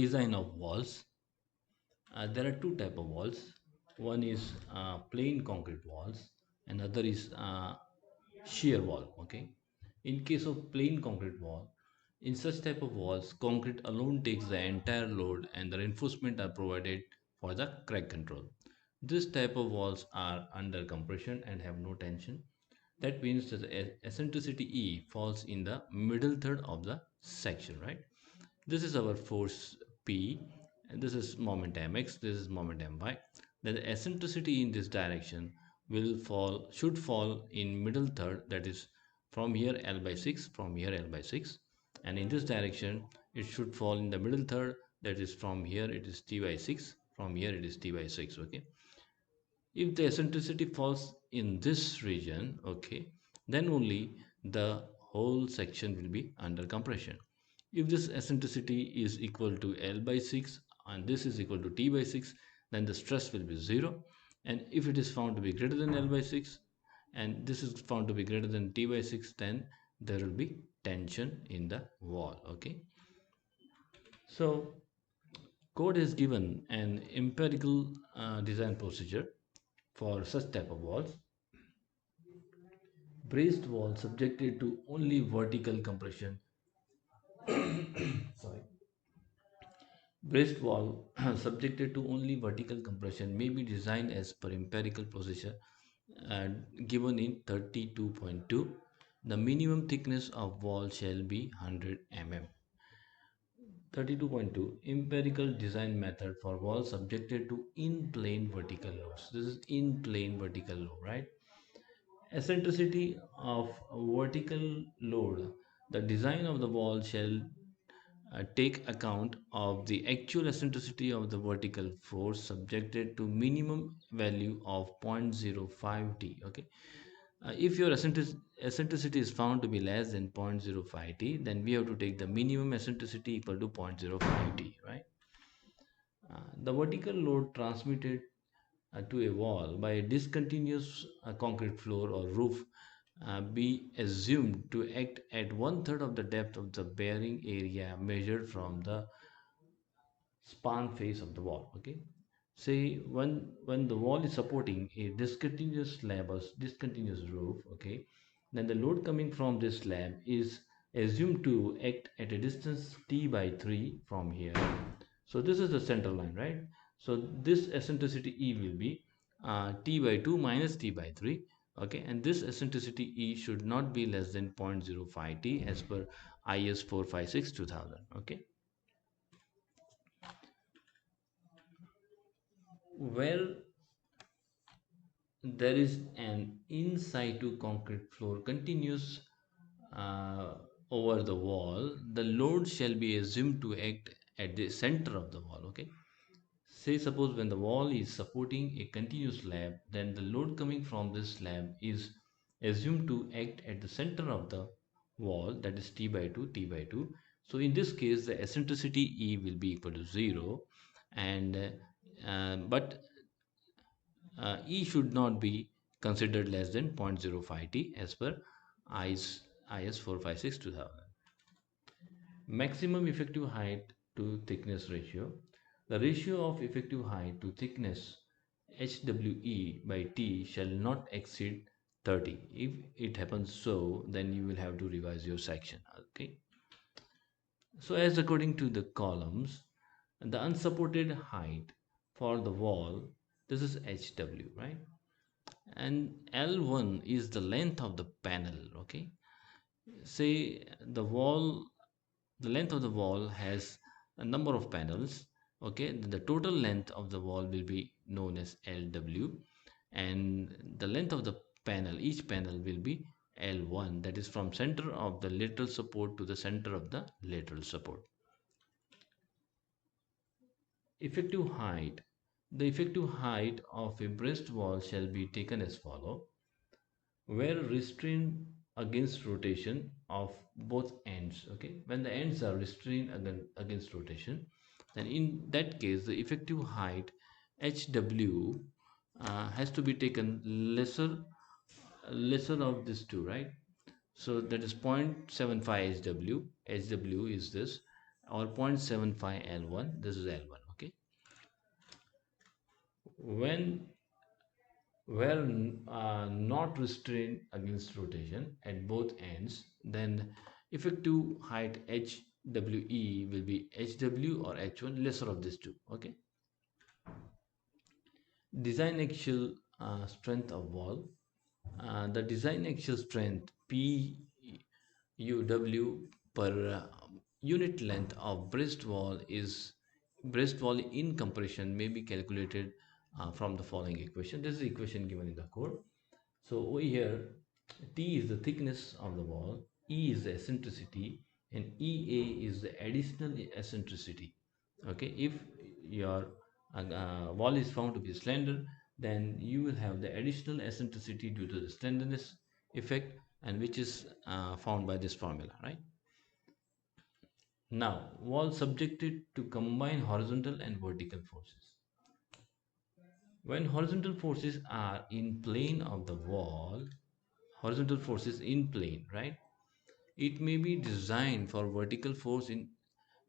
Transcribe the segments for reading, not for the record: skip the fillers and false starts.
Design of walls. There are two type of walls. One is plain concrete walls, another is shear wall. Okay. In case of plain concrete wall, in such type of walls, concrete alone takes the entire load, and the reinforcement are provided for the crack control. This type of walls are under compression and have no tension. That means that the eccentricity E falls in the middle third of the section, right? This is our force P, and this is moment mx, this is moment my. Then the eccentricity in this direction should fall in middle third, that is from here L by 6, from here L by 6, and in this direction it should fall in the middle third, that is from here it is T by 6, from here it is T by 6. Okay, if the eccentricity falls in this region, okay, then only the whole section will be under compression. If this eccentricity is equal to L by 6 and this is equal to T by 6, then the stress will be 0. And if it is found to be greater than L by 6 and this is found to be greater than T by 6, then there will be tension in the wall. Okay, so code has given an empirical design procedure for such type of walls. Braced wall subjected to only vertical compression. Sorry. Braced wall subjected to only vertical compression may be designed as per empirical procedure uh, given in 32.2. The minimum thickness of wall shall be 100 mm. 32.2 empirical design method for walls subjected to in plane vertical loads. This is in plane vertical load, right? Eccentricity of vertical load. The design of the wall shall take account of the actual eccentricity of the vertical force subjected to minimum value of zero point 0.05 t. Okay, if your eccentricity is found to be less than 0.05 t, then we have to take the minimum eccentricity equal to 0.05 t, right? The vertical load transmitted to a wall by a discontinuous concrete floor or roof be assumed to act at one third of the depth of the bearing area measured from the span face of the wall. Okay, say when the wall is supporting a discontinuous slab or discontinuous roof, okay, then the load coming from this slab is assumed to act at a distance t by 3 from here. So this is the center line, right? So this eccentricity E will be t by 2 minus t by 3. Okay, and this eccentricity E should not be less than 0.05 t as per IS 456 2000. Okay, where there is an in situ concrete floor continuous uh, over the wall, the load shall be assumed to act at the center of the wall. Okay, say suppose when the wall is supporting a continuous slab, then the load coming from this slab is assumed to act at the center of the wall, that is t by 2 t by 2. So in this case the eccentricity E will be equal to 0, and but E should not be considered less than 0.05 t as per IS 456 2000. Maximum effective height to thickness ratio. The ratio of effective height to thickness HWE by T shall not exceed 30. If it happens so, then you will have to revise your section. Okay. So as according to the columns, the unsupported height for the wall, this is HW, right? And L1 is the length of the panel. Okay, say the length of the wall has a number of panels. Okay, the total length of the wall will be known as LW, and the length of the panel, each panel will be L1, that is from center of the lateral support to the center of the lateral support. Effective height. The effective height of a braced wall shall be taken as follow, where restrained against rotation of both ends. Okay, when the ends are restrained against rotation, then in that case the effective height HW has to be taken lesser of this two, right? So that is 0.75 HW. HW is this, or 0.75 L1. This is L1. Okay. When were not restrained against rotation at both ends, then effective height HWE will be HW or H1, lesser of these two. Okay. Design axial strength of wall. The design axial strength PUW per unit length of breast wall in compression may be calculated from the following equation. This is the equation given in the code. So over here, T is the thickness of the wall, E is the eccentricity, and EA is the additional eccentricity. Okay, if your wall is found to be slender, then you will have the additional eccentricity due to the slenderness effect, and which is found by this formula, right? Now, wall subjected to combine horizontal and vertical forces. When horizontal forces are in plane of the wall, horizontal forces in plane, right? It may be designed for vertical force in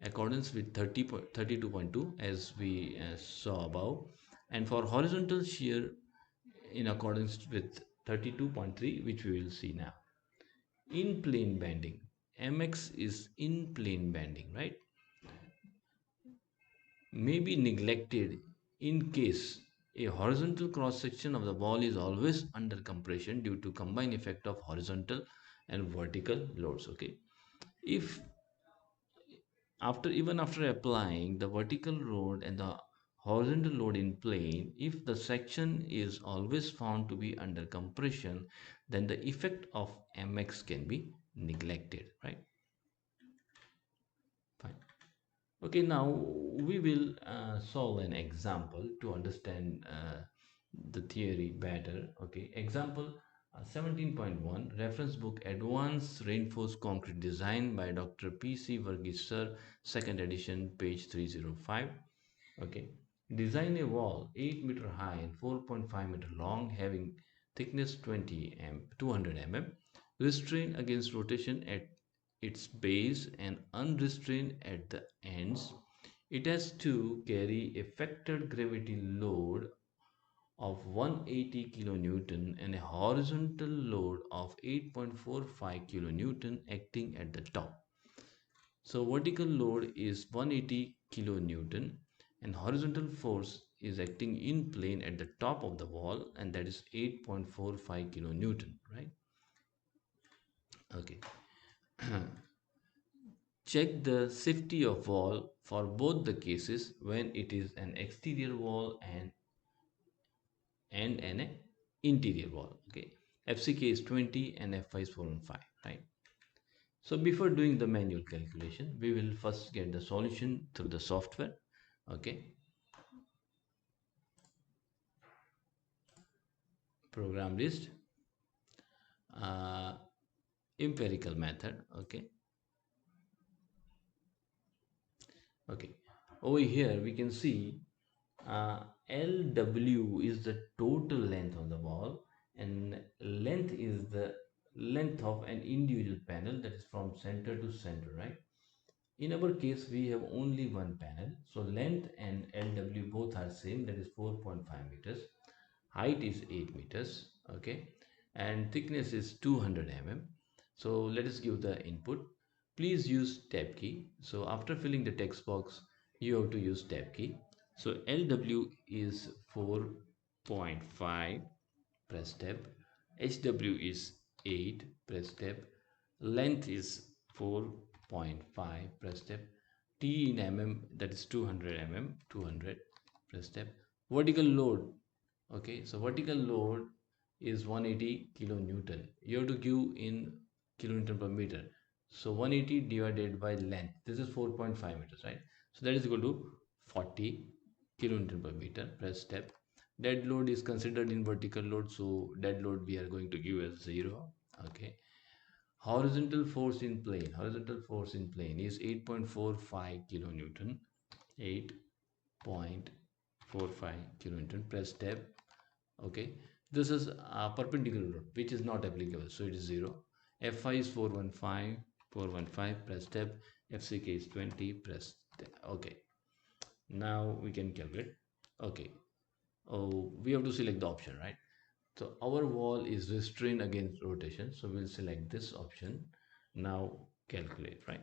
accordance with 32.2 as we saw above, and for horizontal shear in accordance with 32.3, which we will see now. In plane bending, mx is in plane bending, right? May be neglected in case a horizontal cross section of the wall is always under compression due to combined effect of horizontal and vertical loads. Okay, if after applying the vertical load and the horizontal load in plane, if the section is always found to be under compression, then the effect of mx can be neglected, right? Fine. Okay, now we will solve an example to understand the theory better. Okay, example 17.1, reference book Advanced Reinforced Concrete Design by Dr. P.C. Varghese Sir, second edition, page 305. Okay, design a wall 8-meter high and 4.5-meter long, having thickness 200 mm, restrained against rotation at its base and unrestrained at the ends. It has to carry a factored gravity load of 180 kilonewton and a horizontal load of 8.45 kilonewton acting at the top. So vertical load is 180 kilonewton and horizontal force is acting in plane at the top of the wall, and that is 8.45 kilonewton, right? Okay. Check the safety of wall for both the cases when it is an exterior wall and an interior wall. Okay, FCK is 20 and FI is 415, right? So before doing the manual calculation, we will first get the solution through the software. Okay, program list, uh, empirical method. Okay, okay, over here we can see uh, LW is the total length of the wall, and length is the length of an individual panel, that is from center to center, right? In our case, we have only one panel, so length and LW both are same, that is 4.5 meters. Height is 8 meters, okay, and thickness is 200 mm. So let us give the input. Please use tab key. So after filling the text box, you have to use tab key. So LW is 4.5, press tab. HW is 8, press tab. Length is 4.5, press tab. T in mm, that is 200 mm, 200, press tab. Vertical load, okay, so vertical load is 180 kilonewton. You have to give in kilonewton per meter. So 180 divided by length, this is 4.5 meters, right? So that is equal to 40 kilonewton per meter. Press tab. Dead load is considered in vertical load, so dead load we are going to give as 0. Okay. Horizontal force in plane. Horizontal force in plane is 8.45 kilonewton. 8.45 kilonewton. Press tab. Okay, this is a perpendicular load which is not applicable, so it is 0. Fi is 415, 415, press tab. FCK is 20, press 10. Okay, now we can calculate. Okay, oh, we have to select the option, right? So our wall is restrained against rotation, so we'll select this option. Now calculate, right?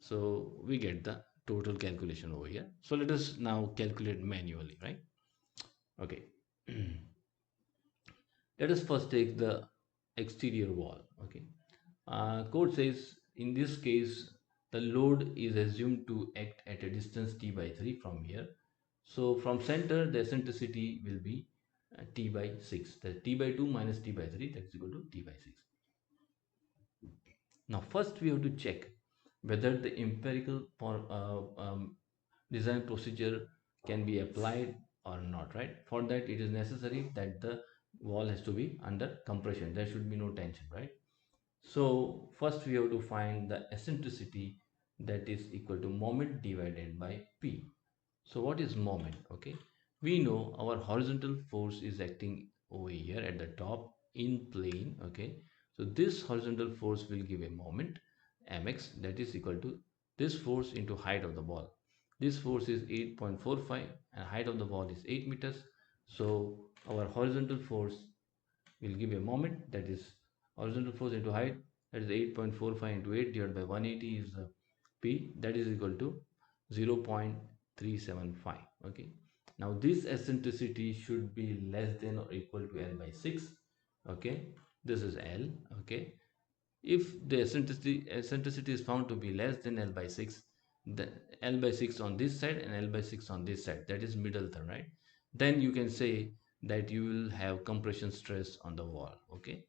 So we get the total calculation over here. So let us now calculate manually, right? Okay. Let us first take the exterior wall. Okay. Code says in this case the load is assumed to act at a distance t by 3 from here. So from center the eccentricity will be t by 6. The t by 2 minus t by 3, that's equal to t by 6. Now first we have to check whether the empirical design procedure can be applied or not, right? For that it is necessary that the wall has to be under compression. There should be no tension, right? So first we have to find the eccentricity, that is equal to moment divided by P. So what is moment? Okay, we know our horizontal force is acting over here at the top in plane. Okay, so this horizontal force will give a moment mx, that is equal to this force into height of the ball. This force is 8.45 and height of the ball is 8 meters. So our horizontal force will give a moment, that is horizontal force into height, that is 8.45 into 8 divided by 180 is P, that is equal to 0.375. Okay, now this eccentricity should be less than or equal to L by 6. Okay, this is L. Okay, if the eccentricity is found to be less than L by 6, the L by 6 on this side and L by 6 on this side, that is middle term, right? Then you can say that you will have compression stress on the wall. Okay,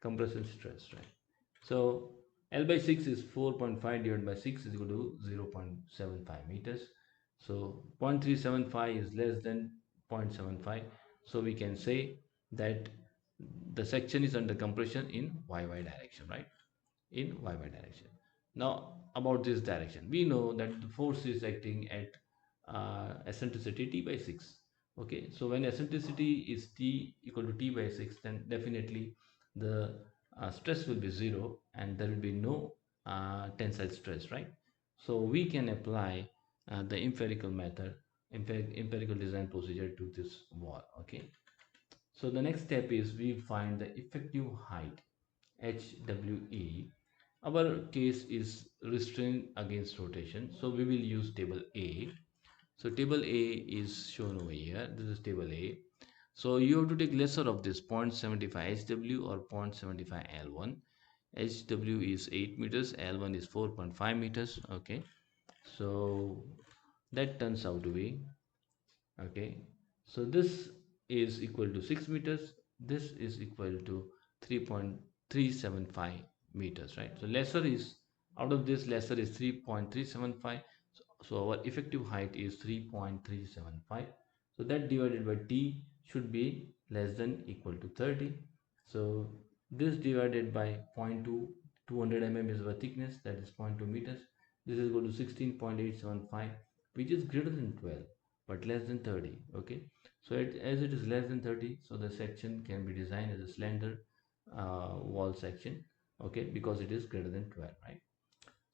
compression stress, right? So L by 6 is 4.5 divided by 6 is equal to 0.75 meters. So 0.375 is less than 0.75. So we can say that the section is under compression in YY direction, right? In YY direction. Now about this direction, we know that the force is acting at eccentricity t by 6. Okay, so when eccentricity is t equal to t by 6, then definitely the stress will be 0 and there will be no tensile stress, right? So we can apply the empirical method, empirical design procedure to this wall. Okay, so the next step is we find the effective height HWE. Our case is restrained against rotation, so we will use table A. So table A is shown over here. This is table A. So you have to take lesser of this 0.75 HW or 0.75 L1. HW is 8 meters, L1 is 4.5 meters. Okay, so that turns out to be, okay, so this is equal to 6 meters, this is equal to 3.375 meters, right? So lesser is, out of this lesser is 3.375. So our effective height is 3.375. So that divided by t should be less than equal to 30. So this divided by 0.2, 200 mm is our thickness, that is 0.2 meters. This is equal to 16.875, which is greater than 12 but less than 30. Okay, so as it is less than 30, so the section can be designed as a slender wall section. Okay, because it is greater than 12, right?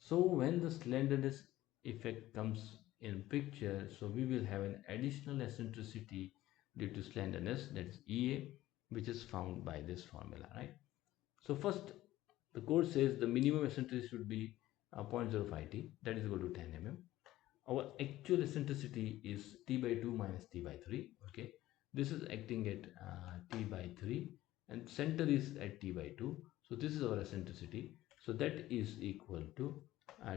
So when the slenderness effect comes in picture, so we will have an additional eccentricity due to slenderness, that is EA, which is found by this formula, right? So first, the code says the minimum eccentricity should be 0.05 t, that is equal to 10 mm. Our actual eccentricity is t by 2 minus t by 3. Okay, this is acting at t by 3 and center is at t by 2. So this is our eccentricity. So that is equal to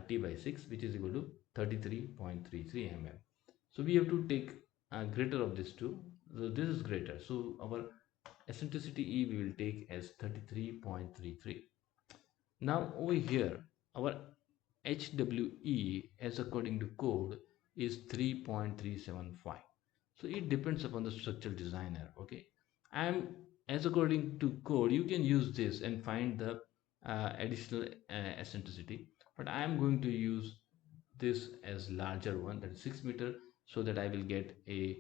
t by 6, which is equal to 33.33 mm. So we have to take greater of this two. So this is greater, so our eccentricity E we will take as 33.33. Now over here our HWE as according to code is 3.375. So it depends upon the structural designer. Okay, I'm, as according to code you can use this and find the additional eccentricity, but I am going to use this as larger one, that is 6 meter, so that I will get a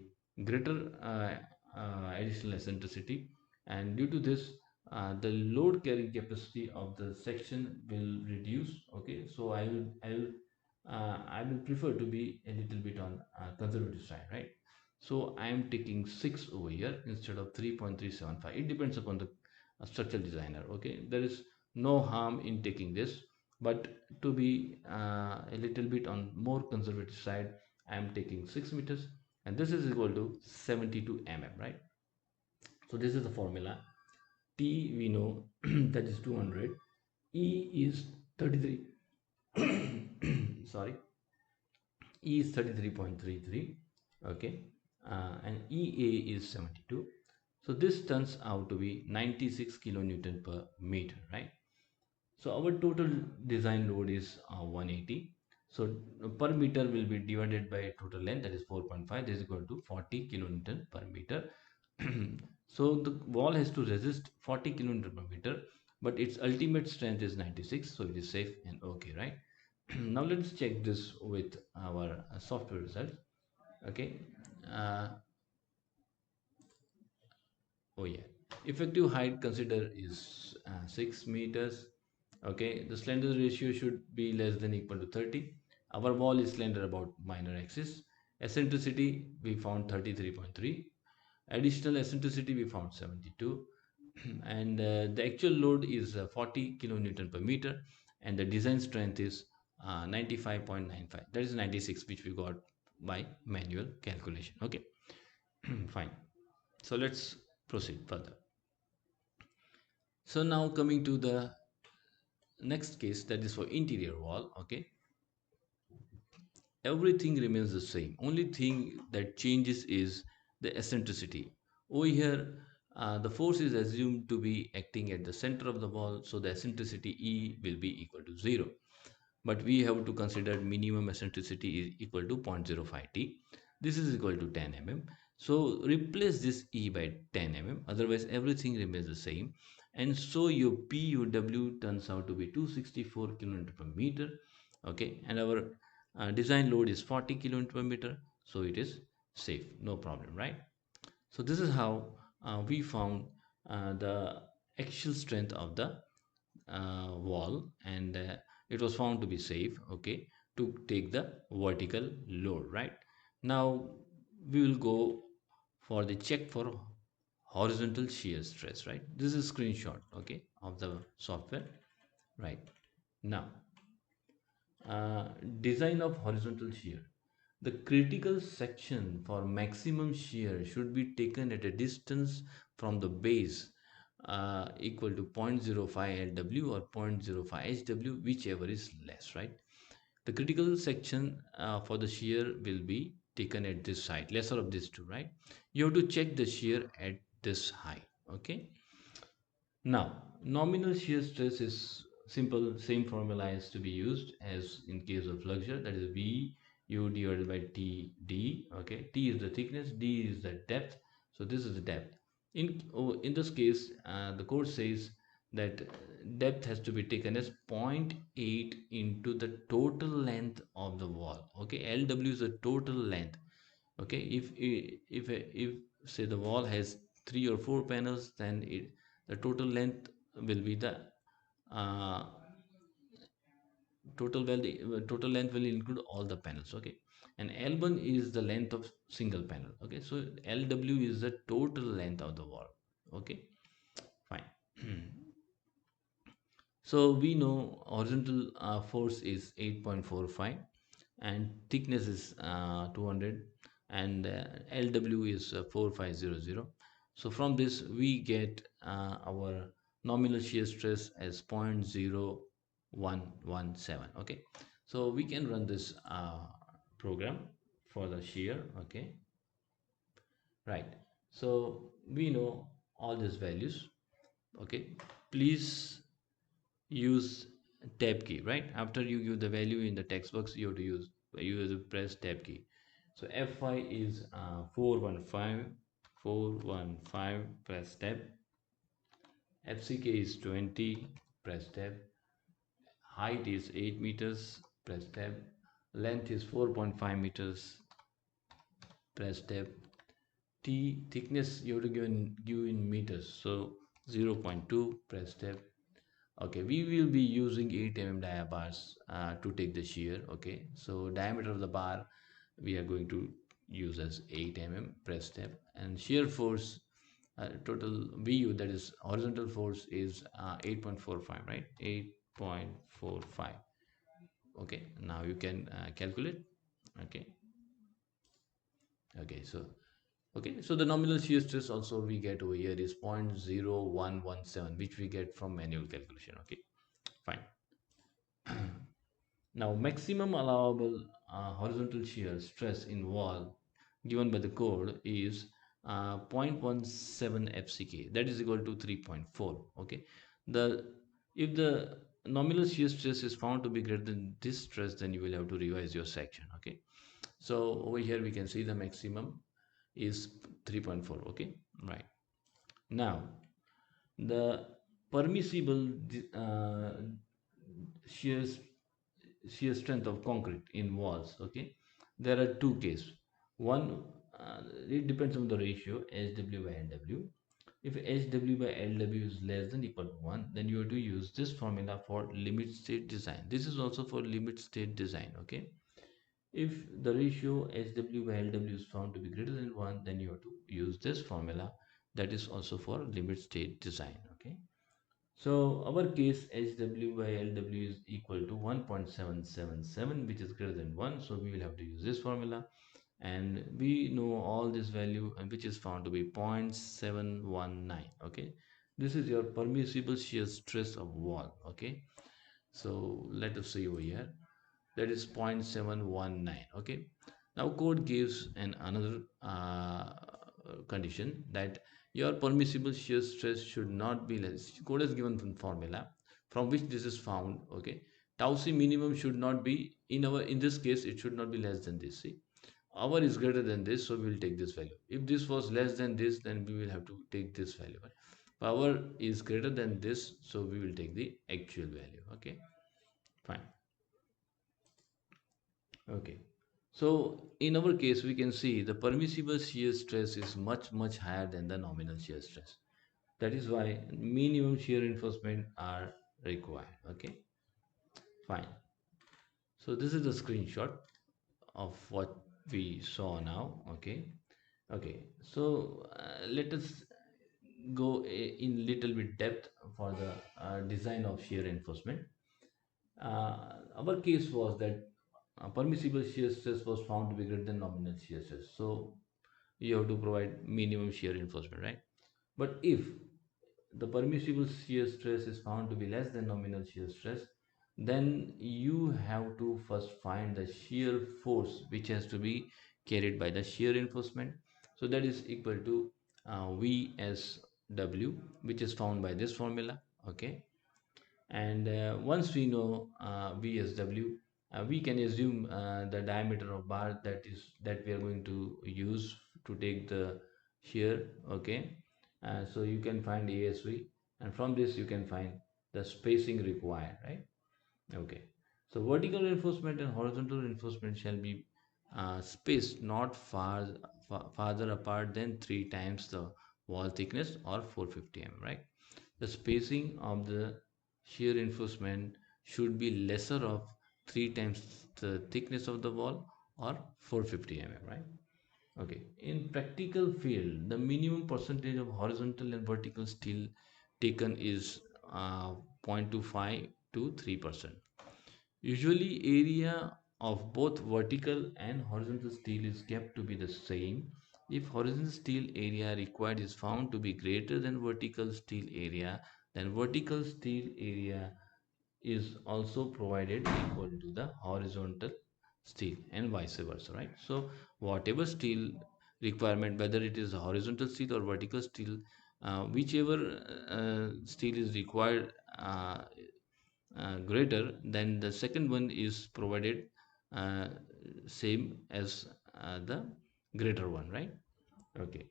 greater additional eccentricity, and due to this the load carrying capacity of the section will reduce. Okay, so I will prefer to be a little bit on conservative side, right? So I am taking 6 over here instead of 3.375. It depends upon the structural designer. Okay, there is no harm in taking this, but to be a little bit on more conservative side, I am taking 6 meters, and this is equal to 72 mm, right? So this is the formula. T we know that is 200, E is 33, sorry, E is 33.33, okay, and EA is 72. So this turns out to be 96 kilonewton per meter, right? So our total design load is 180. So per meter will be divided by total length, that is 4.5. This is equal to 40 kilonewton per meter. So the wall has to resist 40 kilonewton per meter, but its ultimate strength is 96. So it is safe and okay, right? Now let's check this with our software results. Okay. Uh, Oh yeah, effective height consider is 6 meters. Okay, the slender ratio should be less than equal to 30. Our wall is slender about minor axis. Eccentricity we found 33.3. Additional eccentricity we found 72. And the actual load is 40 kilonewton per meter, and the design strength is 95.95. That is 96, which we got by manual calculation. Okay, fine. So let's proceed further. So now coming to the next case, that is for interior wall. Okay, everything remains the same. Only thing that changes is the eccentricity. Over here, the force is assumed to be acting at the center of the wall, so the eccentricity E will be equal to 0. But we have to consider minimum eccentricity is equal to 0.05 t. This is equal to 10 mm. So replace this E by 10 mm, otherwise everything remains the same. And so your PUW turns out to be 264 kN per meter. Okay, and our design load is 40 kN per meter, so it is safe, no problem, right? So this is how we found the actual strength of the wall, and it was found to be safe, okay, to take the vertical load, right? Now we will go for the check for horizontal shear stress, right? This is a screenshot, okay, of the software, right? Now uh, design of horizontal shear. The critical section for maximum shear should be taken at a distance from the base equal to 0.05 Lw or 0.05 Hw, whichever is less, right? The critical section for the shear will be taken at this height, lesser of these two, right? You have to check the shear at this height, okay? Now, nominal shear stress is simple, same formula is to be used as in case of flexure, that is V U divided by T D. Okay, T is the thickness, D is the depth. So this is the depth. In this case, the code says that depth has to be taken as 0.8 into the total length of the wall. Okay, LW is the total length. Okay, if say the wall has 3 or 4 panels, then the total length will be the uh, total length will include all the panels. Okay, and L1 is the length of single panel. Okay, so LW is the total length of the wall. Okay, fine. So we know horizontal force is 8.45, and thickness is 200, and LW is 4500. So from this we get our nominal shear stress as 0.0117. Okay, so we can run this program for the shear. Okay, right. So we know all these values. Okay, please use tab key, right? After you give the value in the text box, you have to use press tab key. So F5 is 415, press tab. FCK is 20, press tab. Height is 8 meters, press tab. Length is 4.5 meters, press tab. T thickness you have to give in meters, so 0.2 press step. Okay, we will be using 8 mm dia bars to take the shear. Okay, so diameter of the bar we are going to use as 8 mm press step, and shear force total VU, that is horizontal force, is 8.45, right? 8.45. Okay, now you can calculate. Okay, so the nominal shear stress also we get over here is 0.0117, which we get from manual calculation. Okay, fine. Now, maximum allowable horizontal shear stress in wall given by the code is 0.17 FCK. That is equal to 3.4. Okay. The If the nominal shear stress is found to be greater than this stress, then you will have to revise your section. Okay. So over here we can see the maximum is 3.4. Okay. Right. Now, the permissible shear shear strength of concrete in walls. Okay, there are two cases. One, it depends on the ratio HW by LW. If HW by LW is less than equal to 1, then you have to use this formula for limit state design. This is also for limit state design. Okay, if the ratio HW by LW is found to be greater than 1, then you have to use this formula, that is also for limit state design. Okay, so our case HW by LW is equal to 1.777, which is greater than 1. So we will have to use this formula, and we know all this value, and which is found to be 0.719. Okay, this is your permissible shear stress of wall. Okay, so let us see over here, that is 0.719. Okay, now code gives an another condition that your permissible shear stress should not be less. Code has given one formula from which this is found. Okay, tau c minimum should not be, in this case it should not be less than this. See, our is greater than this, so we will take this value. If this was less than this, then we will have to take this value. Our is greater than this, so we will take the actual value. Okay, fine. Okay, so in our case, we can see the permissible shear stress is much higher than the nominal shear stress. That is why minimum shear reinforcement are required. Okay, fine. So this is the screenshot of what we saw now. Okay, so let us go in little bit depth for the design of shear reinforcement. Uh, our case was that permissible shear stress was found to be greater than nominal shear stress. So you have to provide minimum shear reinforcement, right? But if the permissible shear stress is found to be less than nominal shear stress, then you have to first find the shear force which has to be carried by the shear reinforcement. So that is equal to VSW, which is found by this formula. Okay, and once we know VSW, we can assume the diameter of bar that we are going to use to take the shear. Okay, so you can find ASV, and from this you can find the spacing required, right? Okay, so vertical reinforcement and horizontal reinforcement shall be spaced not farther apart than 3 times the wall thickness, or 450 mm, right? The spacing of the shear reinforcement should be lesser of 3 times the thickness of the wall, or 450 mm, right? Okay, in practical field, the minimum percentage of horizontal and vertical steel taken is 0.25 to 3%. Usually, area of both vertical and horizontal steel is kept to be the same. If horizontal steel area required is found to be greater than vertical steel area, then vertical steel area is also provided equal to the horizontal steel, and vice versa, right? So whatever steel requirement, whether it is horizontal steel or vertical steel, whichever steel is required greater, then the second one is provided uh, same as the greater one, right? Okay,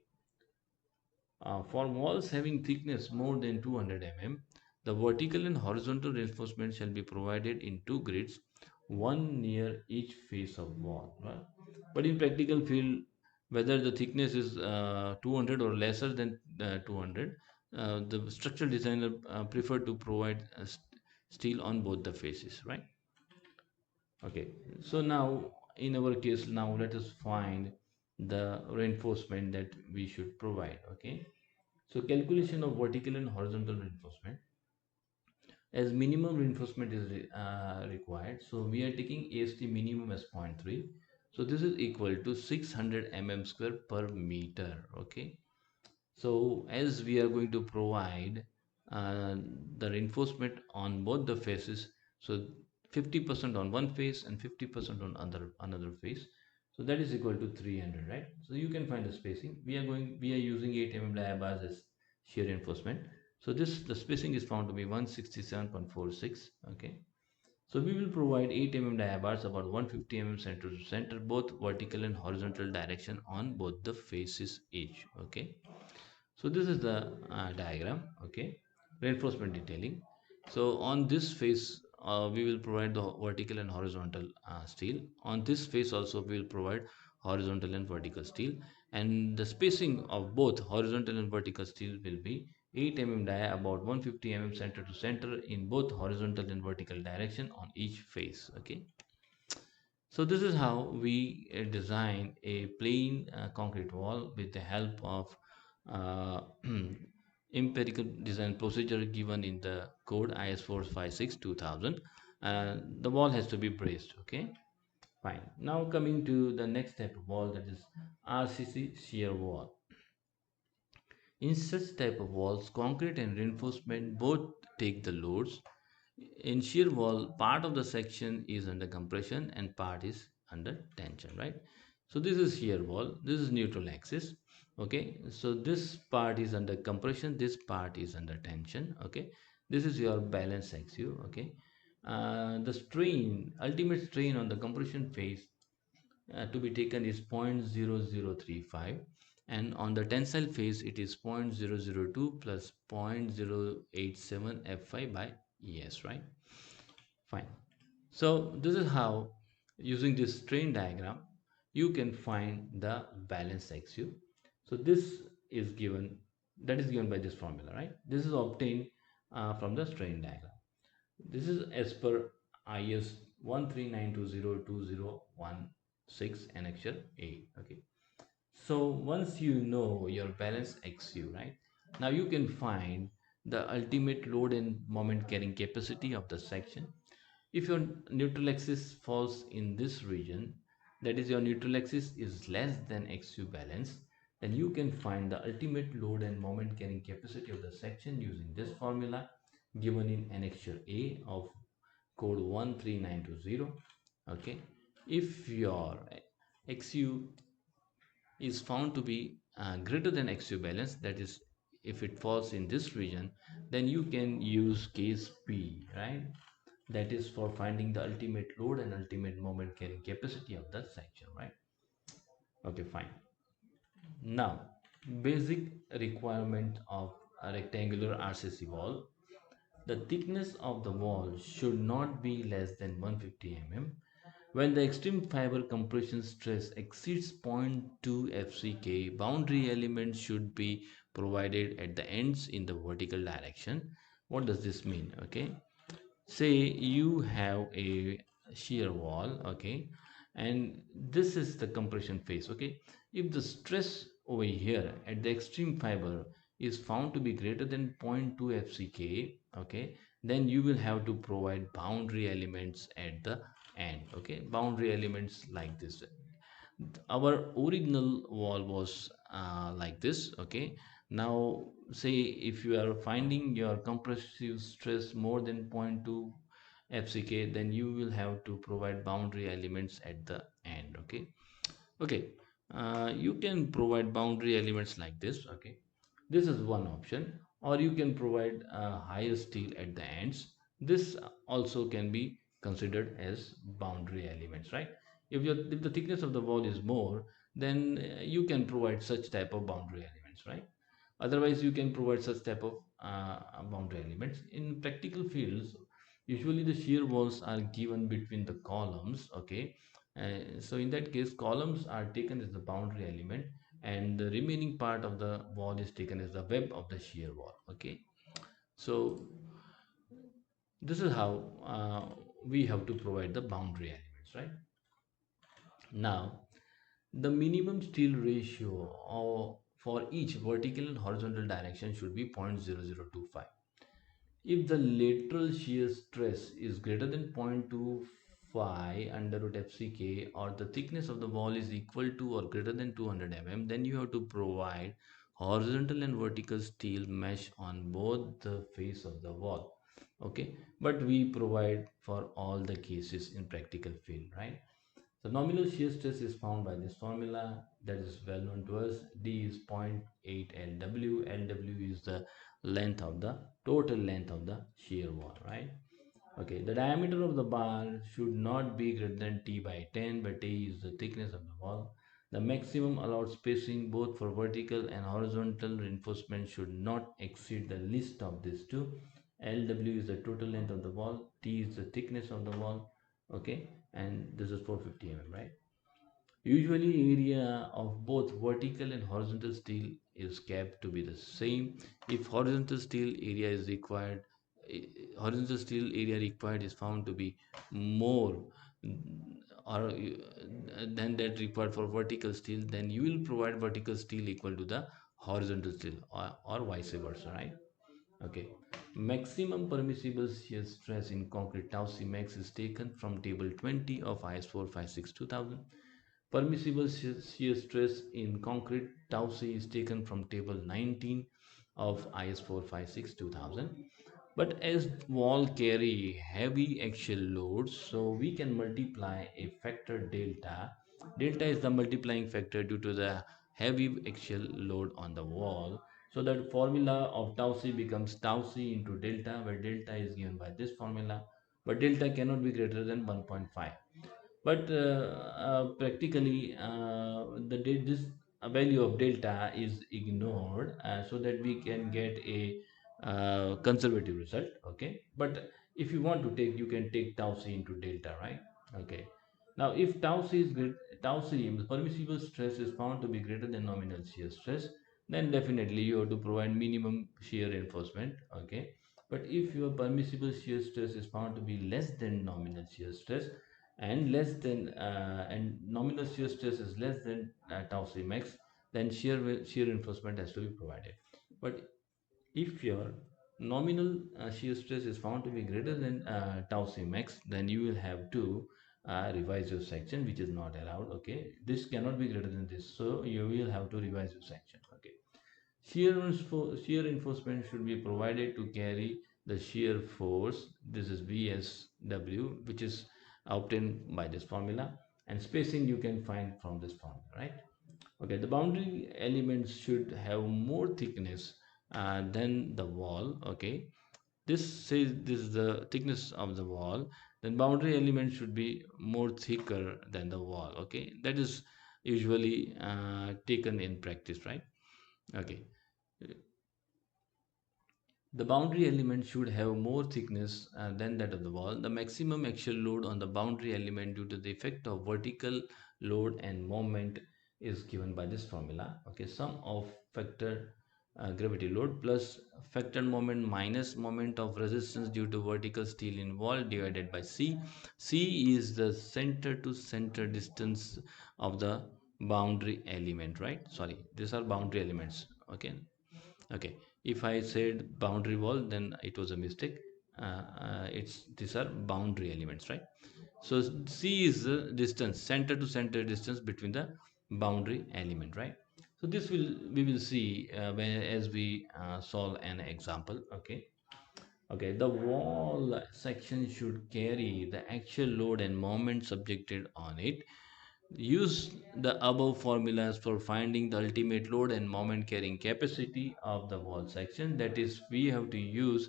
for walls having thickness more than 200 mm, the vertical and horizontal reinforcement shall be provided in two grids, one near each face of wall. Right? But in practical field, whether the thickness is 200 or lesser than 200, the structural designer prefer to provide steel on both the faces, right? Okay, so now in our case, now let us find the reinforcement that we should provide. Okay, so calculation of vertical and horizontal reinforcement, as minimum reinforcement is required. So we are taking AST minimum as zero point 0.3. So this is equal to 600 mm square per meter. Okay, so as we are going to provide uh, the reinforcement on both the faces, so 50% on one face and 50% on another face, so that is equal to 300, right? So you can find the spacing. We are using 8 mm dia bars as shear reinforcement. So this the spacing is found to be 167.46. Okay, so we will provide 8 mm dia bars about 150 mm center to center, both vertical and horizontal direction on both the faces each. Okay, so this is the diagram. Okay, reinforcement detailing. So on this face we will provide the vertical and horizontal steel. On this face also we will provide horizontal and vertical steel, and the spacing of both horizontal and vertical steel will be 8 mm dia about 150 mm center to center in both horizontal and vertical direction on each face. Okay, so this is how we design a plain concrete wall with the help of uh, empirical design procedure given in the code IS 456 2000. The wall has to be braced. Okay, fine. Now coming to the next type of wall, that is RCC shear wall. In such type of walls, concrete and reinforcement both take the loads. In shear wall, part of the section is under compression and part is under tension, right? So this is shear wall, this is neutral axis. Okay, so this part is under compression, this part is under tension. Okay, this is your balance axial. Okay, the strain, ultimate strain on the compression phase to be taken is 0.0035, and on the tensile phase it is 0.002 plus 0.087 F5 by ES, right? Fine. So this is how, using this strain diagram, you can find the balance axial. So this is given, that is given by this formula, right? This is obtained from the strain diagram. This is as per IS 139202016 annexure A. Okay. So once you know your balance axial, right? Now you can find the ultimate load and moment carrying capacity of the section. If your neutral axis falls in this region, that is your neutral axis is less than axial balance, then you can find the ultimate load and moment carrying capacity of the section using this formula given in annexure A of code 13920. Okay, if your XU is found to be greater than XU balance, that is if it falls in this region, then you can use case B, right? That is for finding the ultimate load and ultimate moment carrying capacity of the section, right? Okay, fine. Now, basic requirement of a rectangular RCC wall. The thickness of the wall should not be less than 150 mm. When the extreme fiber compression stress exceeds zero point 0.2 FCK, boundary elements should be provided at the ends in the vertical direction. What does this mean? Okay, say you have a shear wall. Okay, and this is the compression phase. Okay, if the stress over here at the extreme fiber is found to be greater than zero point 0.2 FCK, okay, then you will have to provide boundary elements at the end. Okay, boundary elements like this. Our original wall was like this. Okay, now say if you are finding your compressive stress more than zero point 0.2 FCK, then you will have to provide boundary elements at the end. Okay, okay, you can provide boundary elements like this. Okay, this is one option, or you can provide higher steel at the ends. This also can be considered as boundary elements, right? If the thickness of the wall is more, then you can provide such type of boundary elements, right? Otherwise you can provide such type of boundary elements. In practical fields, usually the shear walls are given between the columns. Okay, so in that case columns are taken as the boundary element and the remaining part of the wall is taken as the web of the shear wall. Okay, so this is how we have to provide the boundary elements, right? Now, the minimum steel ratio for each vertical and horizontal direction should be 0.0025. If the lateral shear stress is greater than 0.25 under root FCK, or the thickness of the wall is equal to or greater than 200 mm, then you have to provide horizontal and vertical steel mesh on both the face of the wall. Okay, but we provide for all the cases in practical field, right? So nominal shear stress is found by this formula that is well known to us. D is zero point 0.8 LW. LW is the length of the total length of the shear wall, right? Okay, the diameter of the bar should not be greater than T by 10, but T is the thickness of the wall. The maximum allowed spacing both for vertical and horizontal reinforcement should not exceed the least of these two. LW is the total length of the wall, T is the thickness of the wall, okay, and this is 450 mm, right? Usually area of both vertical and horizontal steel is kept to be the same. If horizontal steel area is required, eh, horizontal steel area required is found to be more or than that required for vertical steel, then you will provide vertical steel equal to the horizontal steel, or vice versa, right? Okay. Maximum permissible shear stress in concrete tau C max is taken from table 20 of IS 456 2000. Permissible shear stress in concrete tau C is taken from table 19 of IS 456 2000. But as wall carry heavy axial loads, so we can multiply a factor delta. Delta is the multiplying factor due to the heavy axial load on the wall. So that formula of tau C becomes tau C into delta, where delta is given by this formula, but delta cannot be greater than 1.5. But practically this value of delta is ignored, so that we can get a conservative result. Okay, but if you want to take, you can take tau c into delta, right? Okay, now if tau c is great, tau c permissible stress is found to be greater than nominal shear stress, then definitely you have to provide minimum shear reinforcement. Okay, but if your permissible shear stress is found to be less than nominal shear stress, and less than and nominal shear stress is less than tau c max, then shear reinforcement has to be provided. But if your nominal shear stress is found to be greater than tau c max, then you will have to revise your section, which is not allowed. Okay, this cannot be greater than this, so you will have to revise your section. Okay, shear reinforcement should be provided to carry the shear force. This is VSW, which is obtained by this formula, and spacing you can find from this formula, right? Okay, the boundary elements should have more thickness than the wall. Okay, this says this is the thickness of the wall, then boundary element should be more thicker than the wall. Okay, that is usually taken in practice, right? Okay, the boundary element should have more thickness than that of the wall. The maximum axial load on the boundary element due to the effect of vertical load and moment is given by this formula. Okay, sum of factor gravity load plus factor moment minus moment of resistance due to vertical steel in wall divided by C. C is the center to center distance of the boundary element, right? Sorry, these are boundary elements. Okay, okay, if I said boundary wall, then it was a mistake. It's these are boundary elements, right? So C is the distance, center to center distance between the boundary element, right? So this will we will see as we solve an example. Okay, okay, the wall section should carry the actual load and moment subjected on it. Use the above formulas for finding the ultimate load and moment carrying capacity of the wall section. That is, we have to use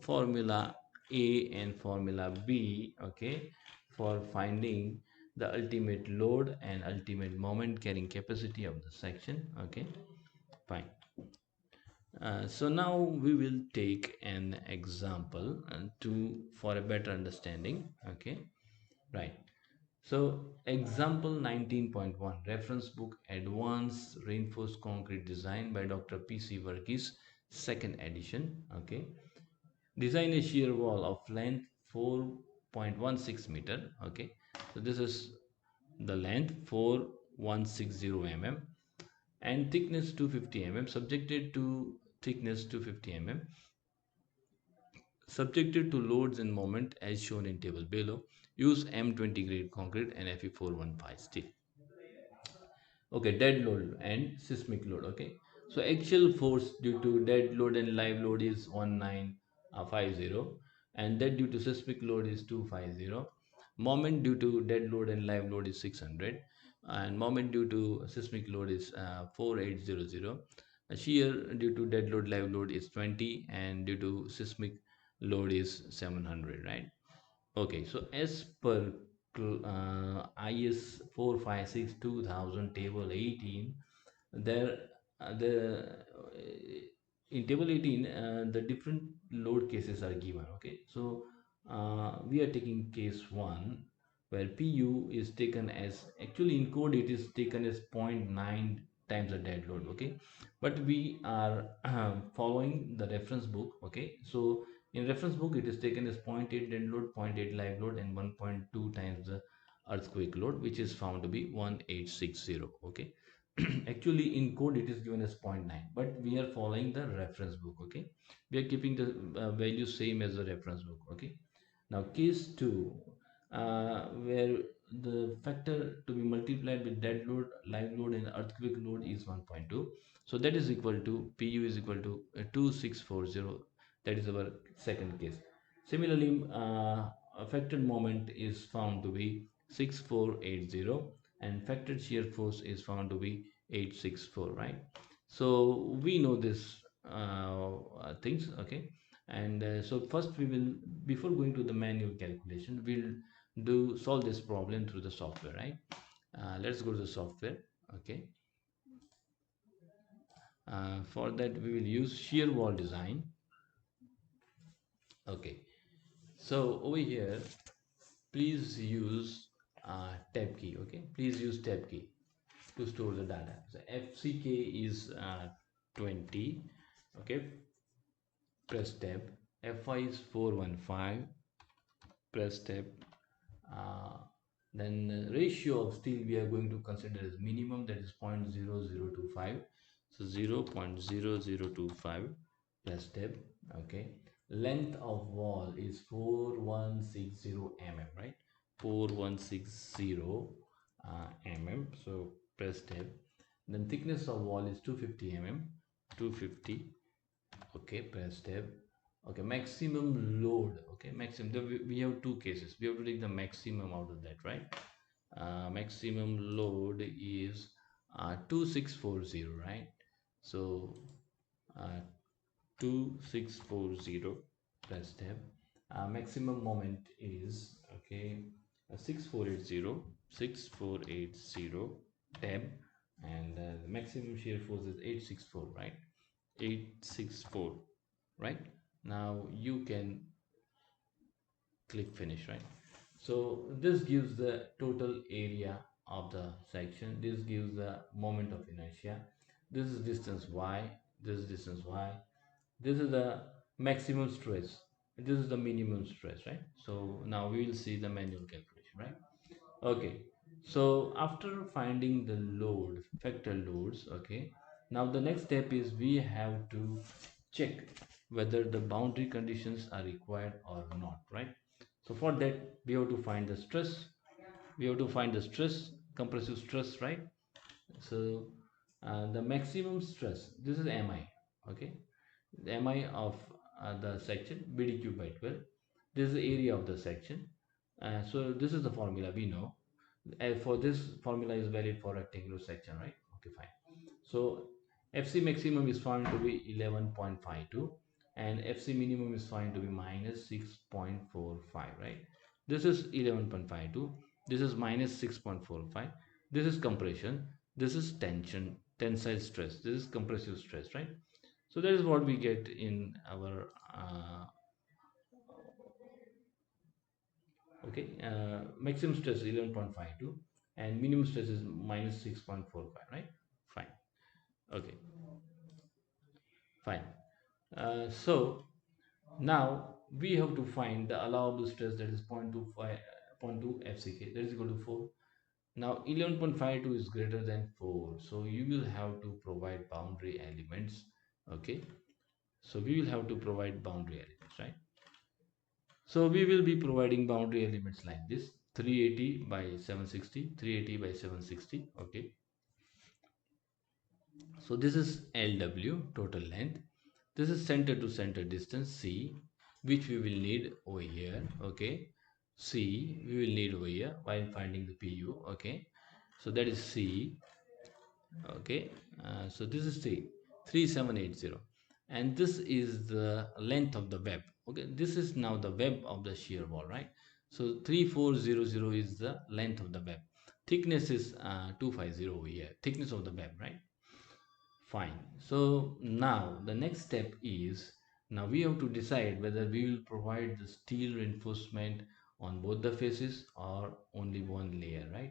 formula A and formula B, okay, for finding the ultimate load and ultimate moment carrying capacity of the section. Okay, fine. So now we will take an example to for a better understanding. Okay, right. So, example 19.1, reference book Advanced Reinforced Concrete Design by Dr. P.C. Verghese, second edition. Okay. Design a shear wall of length 4.16 meter. Okay. So, this is the length 4160 mm and thickness 250 mm, subjected to loads and moment as shown in table below. Use M20 grade concrete and Fe415 steel. Okay, dead load and seismic load. Okay, so actual force due to dead load and live load is 1950, and that due to seismic load is 250. Moment due to dead load and live load is 600, and moment due to seismic load is 4800. Shear due to dead load live load is 20, and due to seismic load is 700, right? Okay, so as per IS 456 2000 table 18, there the in table 18 the different load cases are given. Okay, so we are taking case 1 where pu is taken as, actually in code it is taken as 0.9 times the dead load. Okay, but we are following the reference book. Okay, so in reference book it is taken as zero point 0.8 dead load, zero point 0.8 live load, and 1.2 times the earthquake load, which is found to be 1860. Okay, actually in code it is given as zero point 0.9, but we are following the reference book. Okay, we are keeping the value same as the reference book. Okay, now case 2, where the factor to be multiplied with dead load, live load, and earthquake load is 1.2. So that is equal to pu is equal to 2640. That is our second case. Similarly, affected moment is found to be 6480, and factored shear force is found to be 864, right? So we know this things. Okay, and so first we will, before going to the manual calculation, we'll do solve this problem through the software, right? Let's go to the software. Okay, for that we will use shear wall design. Okay, so over here please use tab key. Okay, please use tab key to store the data. So fck is 20. Okay, press tab. Fy is 415, press tab. uh, then ratio of steel we are going to consider as minimum, that is 0.0025. So 0.0025, press tab. Okay, length of wall is 4160 mm, right? 4160 mm. So press tab. Then thickness of wall is 250 mm, 250. Okay, press tab. Okay, maximum load. Okay, maximum, we have two cases, we have to take the maximum out of that, right? Maximum load is 2640, right? So uh, 2640, press tab. Maximum moment is, okay, 6480, 6480, tab. And the maximum shear force is 864, right? 864, right? Now you can click finish, right? So this gives the total area of the section, this gives the moment of inertia, this is distance y, this is distance y, this is the maximum stress, this is the minimum stress, right? So now we will see the manual calculation, right? Okay, so after finding the load, factor loads, okay, now the next step is we have to check whether the boundary conditions are required or not, right? So for that we have to find the stress, we have to find the stress, compressive stress, right? So the maximum stress, this is mi. Okay, the mi of the section, bd by 12. This is the area of the section. So this is the formula we know. For this formula is valid for rectangular section, right? Okay, fine. So fc maximum is found to be 11.52, and fc minimum is found to be minus 6.45, right? This is 11.52, this is minus 6.45, this is compression, this is tension, tensile stress, this is compressive stress, right? So that is what we get in our Okay, maximum stress is 11.52 and minimum stress is minus 6.45, right? Fine. Okay, fine. So now we have to find the allowable stress, that is 0.25, 0.2 FCK, that is equal to 4. Now 11.52 is greater than 4, so you will have to provide boundary elements. Okay, so we will have to provide boundary elements, right? So we will be providing boundary elements like this: 380 by 760, 380 by 760. Okay, so this is LW, total length. This is center to center distance C, which we will need over here. Okay, C we will need over here while finding the PU. Okay, so that is C. Okay, so this is 3780, and this is the length of the web. Okay, this is now the web of the shear wall, right? So 3400 is the length of the web. Thickness is 250 over here, thickness of the web, right? Fine. So now the next step is, now we have to decide whether we will provide the steel reinforcement on both the faces or only one layer, right?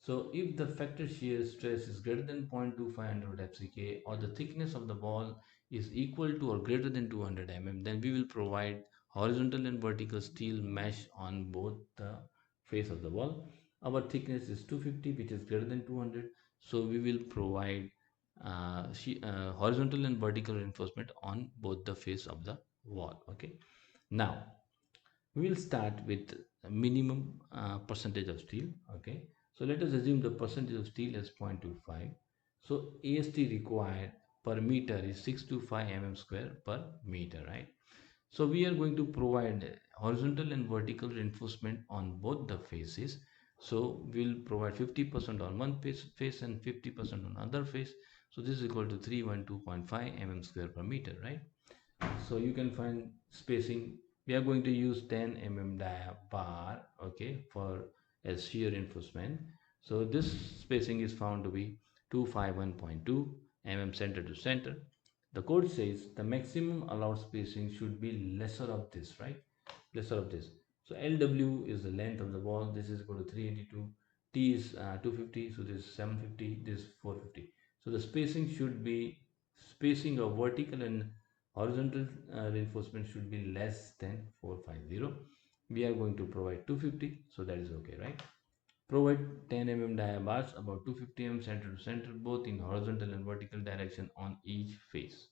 So if the factor shear stress is greater than 0.2500 FCK or the thickness of the wall is equal to or greater than 200 mm, then we will provide horizontal and vertical steel mesh on both the face of the wall. Our thickness is 250, which is greater than 200, so we will provide horizontal and vertical reinforcement on both the face of the wall. Okay, now we will start with a minimum percentage of steel. Okay, so let us assume the percentage of steel is 0.25. So AST required per meter is 625 mm square per meter, right? So we are going to provide horizontal and vertical reinforcement on both the faces. So we'll provide 50% on one face and 50% on other face. So this is equal to 312.5 mm square per meter, right? So you can find spacing. We are going to use 10 mm dia bar, okay, for as shear reinforcement. So this spacing is found to be 251.2 mm center to center. The code says the maximum allowed spacing should be lesser of this, right? Lesser of this. So LW is the length of the wall. This is equal to 382. T is 250. So this is 750. This is 450. So the spacing should be, spacing of vertical and horizontal reinforcement should be less than 450. We are going to provide 250. So that is okay, right? Provide 10 mm dia bars about 250 mm center to center, both in horizontal and vertical direction on each face.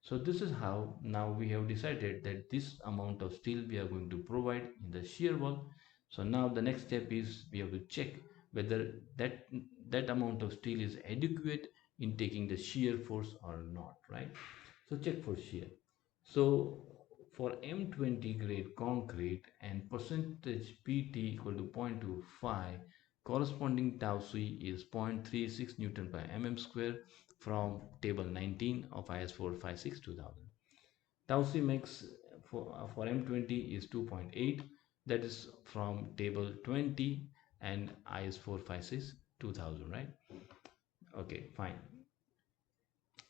So this is how now we have decided that this amount of steel we are going to provide in the shear wall. So now the next step is we have to check whether that amount of steel is adequate in taking the shear force or not, right? So check for shear. So for M20 grade concrete and percentage PT equal to 0.25, corresponding tau C is 0.36 Newton per mm square from table 19 of IS 456 2000. Tau C makes for M20 is 2.8, that is from table 20 and IS 456 2000, right? Okay, fine.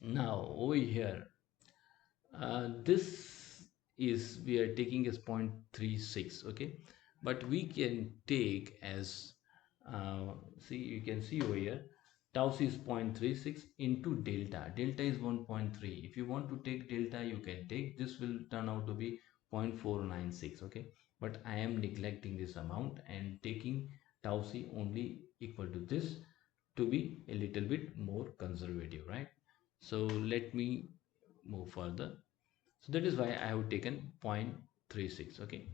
Now over here, this is, we are taking as 0.36. Okay, but we can take as see, you can see over here tau c is 0.36 into delta. Delta is 1.3. If you want to take delta, you can take, this will turn out to be 0.496. Okay, but I am neglecting this amount and taking tau c only equal to this to be a little bit more conservative, right? So let me move further. So that is why I have taken 0.36. Okay,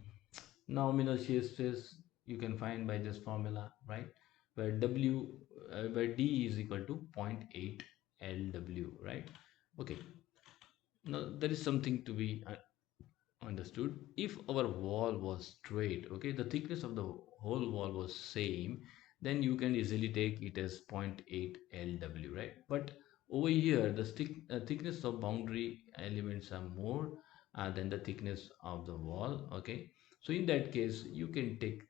nominal shear stress you can find by this formula, right? Where where D is equal to zero point 0.8 LW, right? Okay, now there is something to be understood. If our wall was straight, okay, the thickness of the whole wall was same, then you can easily take it as zero point 0.8 LW, right? But over here the thickness of boundary elements are more than the thickness of the wall. Okay, so in that case you can take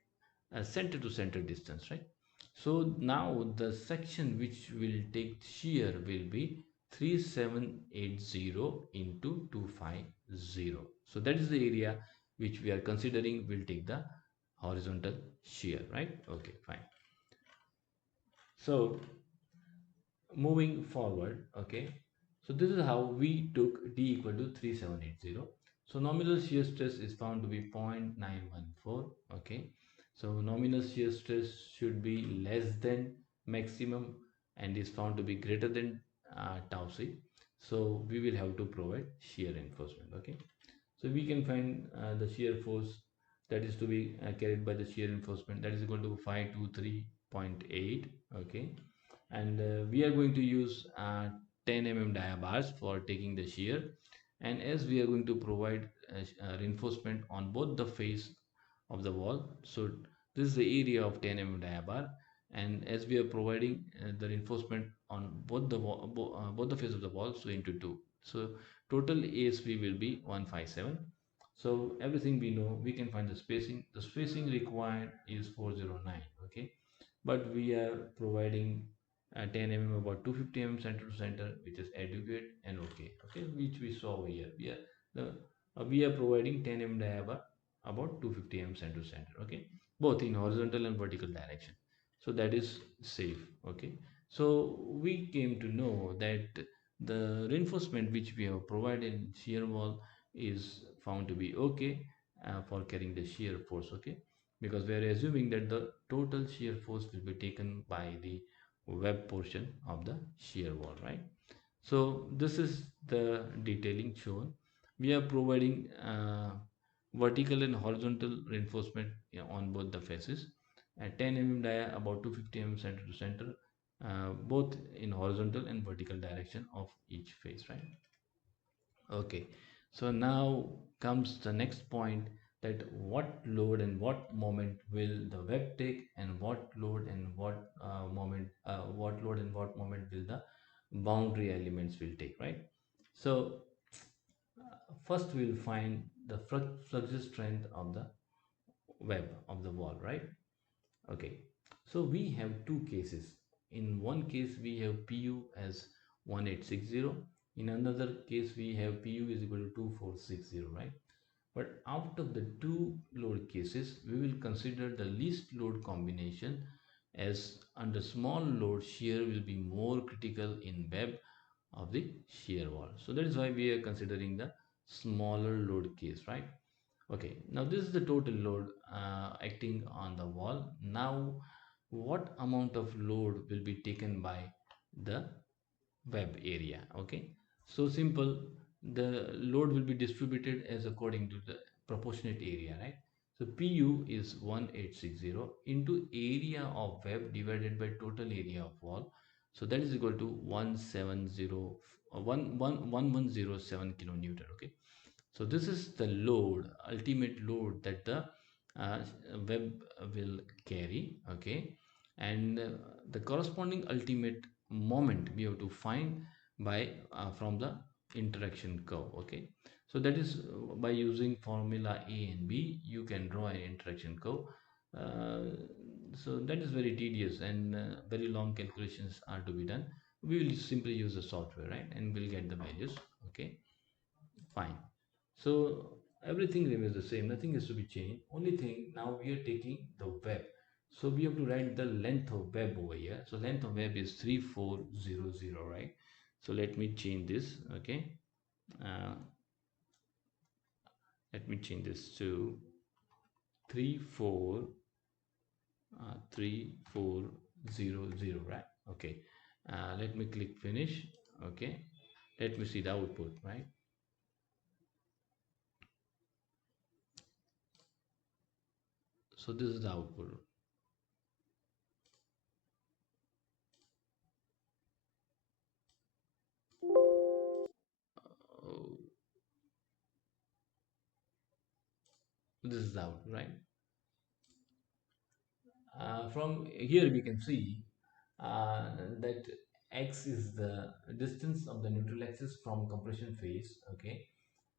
a center to center distance, right? So now the section which will take shear will be 3780 into 250. So that is the area which we are considering will take the horizontal shear, right? Okay, fine. So moving forward, okay, so this is how we took d equal to 3780. So nominal shear stress is found to be 0.914. Okay, so nominal shear stress should be less than maximum and is found to be greater than tau c. So we will have to provide shear reinforcement. Okay, so we can find the shear force that is to be carried by the shear reinforcement, that is equal to 523.8. Okay, and we are going to use 10 dia bars for taking the shear, and as we are going to provide reinforcement on both the face of the wall, so this is the area of 10 dia bar, and as we are providing the reinforcement on both the face of the wall, so into two, so total ASP will be 157. So everything we know, we can find the spacing required is 409. Okay, but we are providing 10 about 250 center to center, which is adequate and okay. Okay, which we saw over here. We are providing 10 diameter about 250 center to center. Okay, both in horizontal and vertical direction, so that is safe. Okay, so we came to know that the reinforcement which we have provided in shear wall is found to be okay for carrying the shear force. Okay, because we are assuming that the total shear force will be taken by the web portion of the shear wall, right? So this is the detailing shown. We are providing vertical and horizontal reinforcement, on both the faces at 10 dia about 250 center to center, both in horizontal and vertical direction of each face, right? Okay, so now comes the next point, that what load and what moment will the web take, and what load and what moment will the boundary elements will take, right? So first we'll find the flux strength of the web of the wall, right? Okay, so we have two cases. In one case we have PU as 1860. In another case we have PU is equal to 2460, right? But out of the two load cases, we will consider the least load combination, as under small load shear will be more critical in web of the shear wall. So that is why we are considering the smaller load case, right? Okay, now this is the total load acting on the wall. Now what amount of load will be taken by the web area? Okay, so simple, the load will be distributed as according to the proportionate area, right? So PU is 1860 into area of web divided by total area of wall, so that is equal to 1107 kilonewton. Okay, so this is the load, ultimate load that the web will carry. Okay, and the corresponding ultimate moment we have to find by from the interaction curve. Okay, so that is by using formula A and B you can draw an interaction curve. So that is very tedious, and very long calculations are to be done. We will simply use the software, right, and we'll get the values. Okay, fine. So everything remains the same, nothing is to be changed. Only thing, now we are taking the web, so we have to write the length of web over here. So length of web is 3400, right? So let me change this. Okay, uh, let me change this to 3400, right? Okay, let me click finish. Okay, let me see the output, right? So this is the output. Oh, this is the output, right? From here we can see uh, that x is the distance of the neutral axis from compression phase. Okay,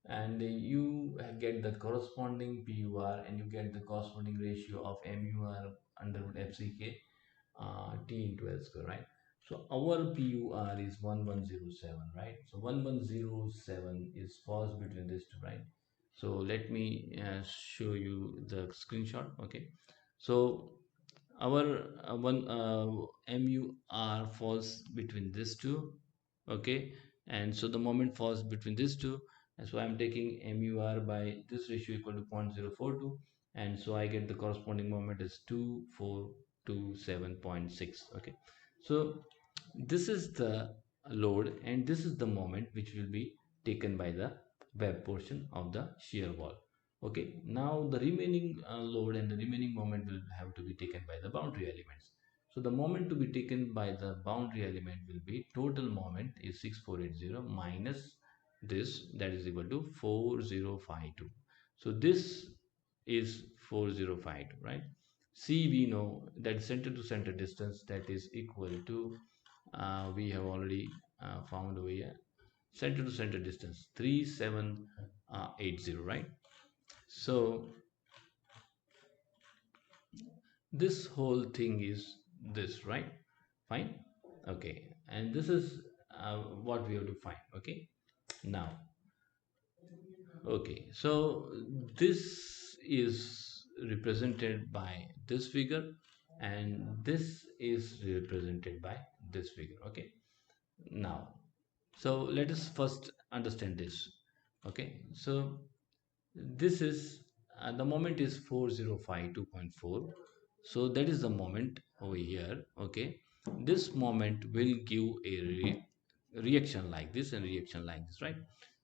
and you get the corresponding PUR, and you get the corresponding ratio of MUR under FCK T into L square, right? So our PUR is 1107, right? So 1107 is force between these two, right? So let me show you the screenshot. Okay, so our one MUR falls between these two. Okay, and so the moment falls between these two, and so I'm taking MUR by this ratio equal to 0.042, and so I get the corresponding moment is 2427.6. Okay, so this is the load and this is the moment which will be taken by the web portion of the shear wall. Okay, now the remaining load and the remaining moment will have to be taken by the boundary elements. So the moment to be taken by the boundary element will be total moment is 6480 minus this, that is equal to 4052. So this is 4052, right? C we know that center to center distance, that is equal to we have already found over here, center to center distance 3780, right? So this whole thing is this, right? Fine. Okay, and this is what we have to find. Okay, now, okay, so this is represented by this figure and this is represented by this figure. Okay, now, so let us first understand this. Okay, so this is the moment is 4052.4, so that is the moment over here. Okay, this moment will give a reaction like this and reaction like this, right?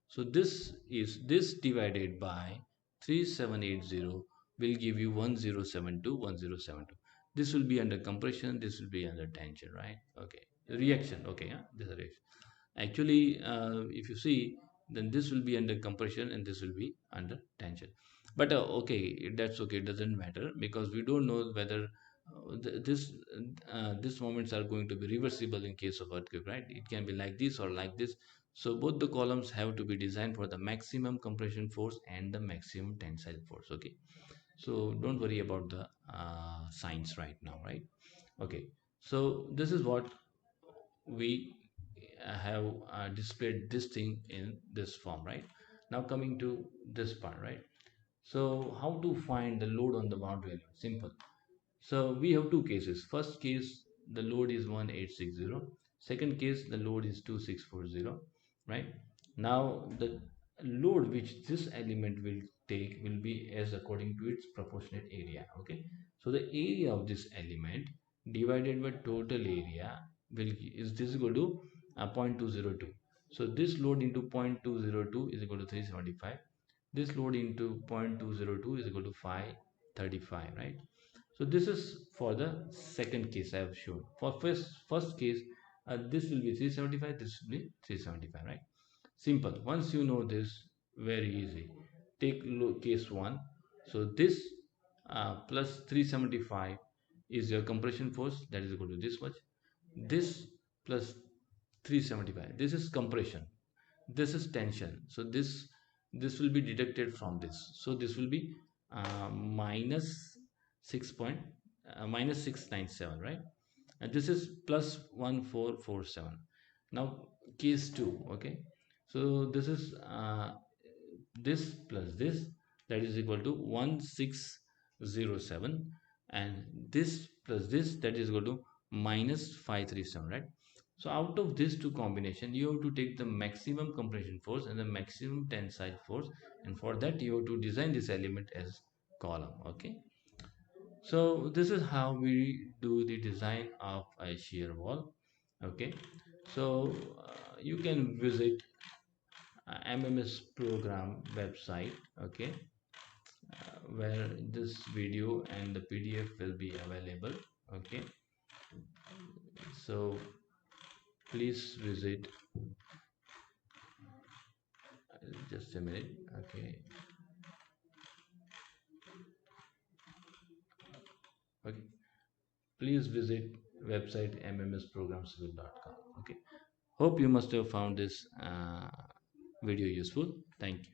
So this is this divided by 3780 will give you 1072. This will be under compression, this will be under tension, right? Okay, reaction. Okay, yeah, this is reaction. Actually, if you see, then this will be under compression and this will be under tension. But okay, that's okay, it doesn't matter because we don't know whether these moments are going to be reversible in case of earthquake, right? It can be like this or like this. So both the columns have to be designed for the maximum compression force and the maximum tensile force. Okay, so don't worry about the signs right now, right? Okay, so this is what we have displayed this thing in this form, right? Now coming to this part, right? So how to find the load on the boundary element? Simple. So we have two cases. First case, the load is 1860. Second case, the load is 2640, right? Now the load which this element will take will be as according to its proportionate area. Okay, so the area of this element divided by total area will is this equal to 0.202. So this load into 0.202 is equal to 375. This load into 0.202 is equal to 535, right? So this is for the second case I have shown. For first case, this will be 375, this will be 375, right? Simple. Once you know this, very easy. Take case 1. So this plus 375 is your compression force, that is equal to this much. This plus 375, this is compression, this is tension. So this will be deducted from this, so this will be minus 6 point minus 697, right? And this is plus 1447. Now case 2. Okay, so this is this plus this, that is equal to 1607, and this plus this, that is equal to minus 537, right? So out of these two combination, you have to take the maximum compression force and the maximum tensile force, and for that you have to design this element as column. Okay, so this is how we do the design of a shear wall. Okay, so you can visit MMS program website. Okay, where this video and the PDF will be available. Okay, so please visit. Just a minute. Okay, okay, please visit website mmsprogramcivil.com. Okay, hope you must have found this video useful. Thank you.